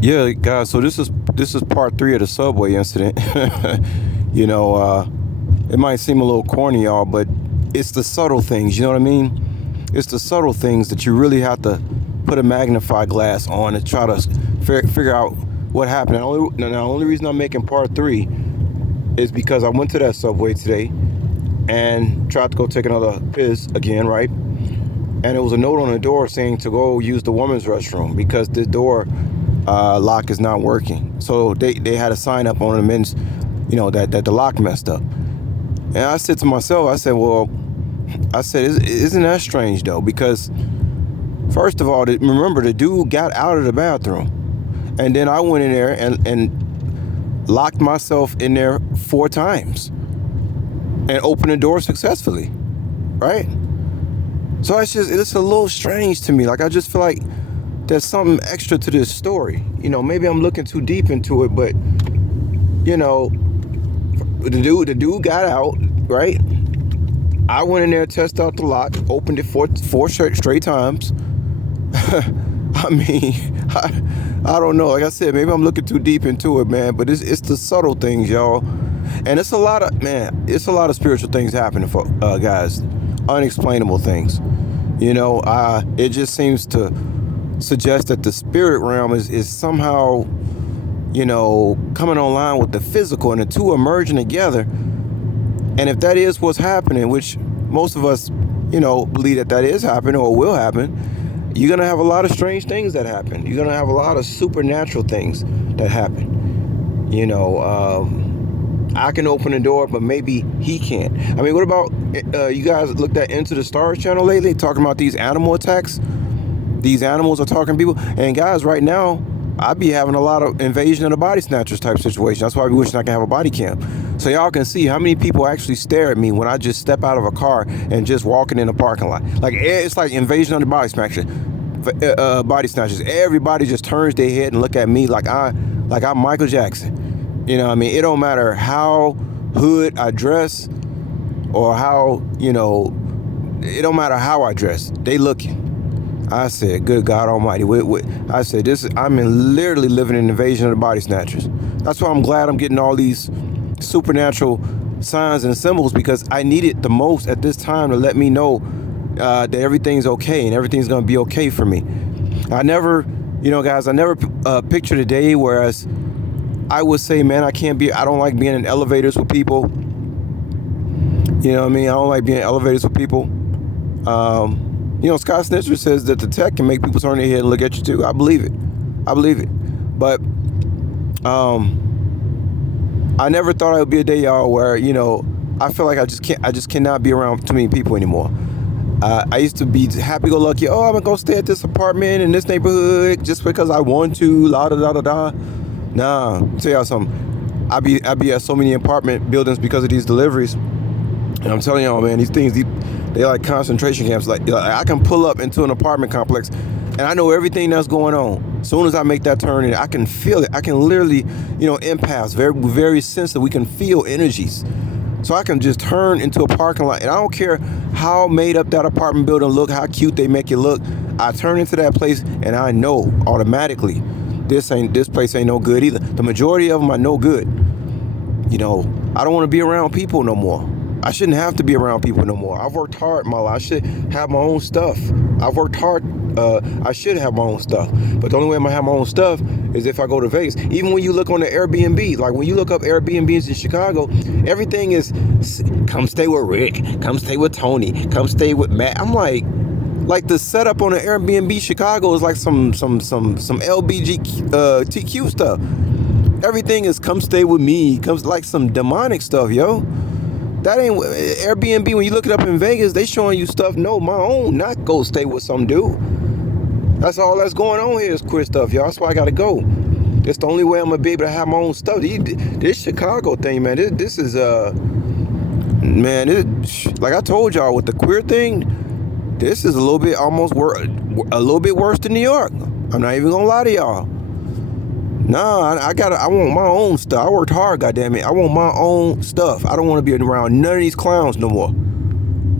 Yeah, guys. So this is part three of the subway incident. you know, it might seem a little corny, y'all, but it's the subtle things. You know what I mean? It's the subtle things that you really have to put a magnify glass on and try to figure out what happened. The only reason I'm making part three is because I went to that subway today and tried to go take another piss again, right? And it was a note on the door saying to go use the women's restroom because the door lock is not working. So they had a sign up on the men's, that the lock messed up. And I said to myself, I said, well, isn't that strange though? Because first of all, remember the dude got out of the bathroom, and then I went in there and locked myself in there 4 times and opened the door successfully, right? So it's a little strange to me. Like I just feel like there's something extra to this story. Maybe I'm looking too deep into it, but you know, the dude got out, right? I went in there, tested out the lock, opened it four straight times. I mean, I don't know. Like I said, maybe I'm looking too deep into it, man. But it's the subtle things, y'all. And it's a lot of spiritual things happening for guys, unexplainable things. It just seems to suggest that the spirit realm is somehow, coming online with the physical, and the two are merging together. And if that is what's happening, which most of us, believe that is happening or will happen, you're going to have a lot of strange things that happen. You're going to have a lot of supernatural things that happen. I can open the door, but maybe he can't. I mean, what about you guys looked at Into the Stars channel lately, talking about these animal attacks? These animals are talking to people. And guys, right now, I be having a lot of invasion of the body snatchers type situation. That's why I be wishing I can have a body cam. So y'all can see how many people actually stare at me when I just step out of a car and just walking in a parking lot. Like, it's like invasion of the body snatchers. Body snatchers. Everybody just turns their head and look at me like I'm Michael Jackson. You know what I mean? It don't matter how hood I dress or how, it don't matter how I dress. They looking. I said, good God Almighty. I said, I'm literally living in an invasion of the body snatchers. That's why I'm glad I'm getting all these supernatural signs and symbols, because I need it the most at this time to let me know that everything's okay and everything's going to be okay for me. I never pictured a day whereas I would say, man, I don't like being in elevators with people. You know what I mean? I don't like being in elevators with people. Scott Snitcher says that the tech can make people turn their head and look at you too. I believe it. But I never thought it would be a day, y'all, where I feel like I just cannot be around too many people anymore. I used to be happy-go-lucky. Oh, I'm gonna go stay at this apartment in this neighborhood just because I want to. La da da da da. Nah, I'll tell y'all something. I be at so many apartment buildings because of these deliveries, and I'm telling y'all, man, these things, they like concentration camps. Like I can pull up into an apartment complex, and I know everything that's going on. As soon as I make that turn in, I can feel it. I can literally, empaths, very, very sensitive. We can feel energies. So I can just turn into a parking lot, and I don't care how made up that apartment building look, how cute they make it look. I turn into that place, and I know automatically this place ain't no good either. The majority of them are no good. I don't want to be around people no more. I shouldn't have to be around people no more. I've worked hard in my life. I should have my own stuff. I've worked hard. I should have my own stuff. But the only way I'm going to have my own stuff is if I go to Vegas. Even when you look on the Airbnb, like when you look up Airbnbs in Chicago, everything is, come stay with Rick, come stay with Tony, come stay with Matt. I'm like the setup on the Airbnb Chicago is like some LBGTQ stuff. Everything is come stay with me, comes like some demonic stuff, yo. That ain't Airbnb. When you look it up in Vegas, they showing you stuff. No, my own, not go stay with some dude. That's all that's going on here is queer stuff, y'all. That's why I gotta go. It's the only way I'm gonna be able to have my own stuff. This Chicago thing, man. This is man. Like I told y'all with the queer thing, this is a little bit worse than New York. I'm not even gonna lie to y'all. Nah, I want my own stuff. I worked hard, goddammit. I want my own stuff. I don't want to be around none of these clowns no more.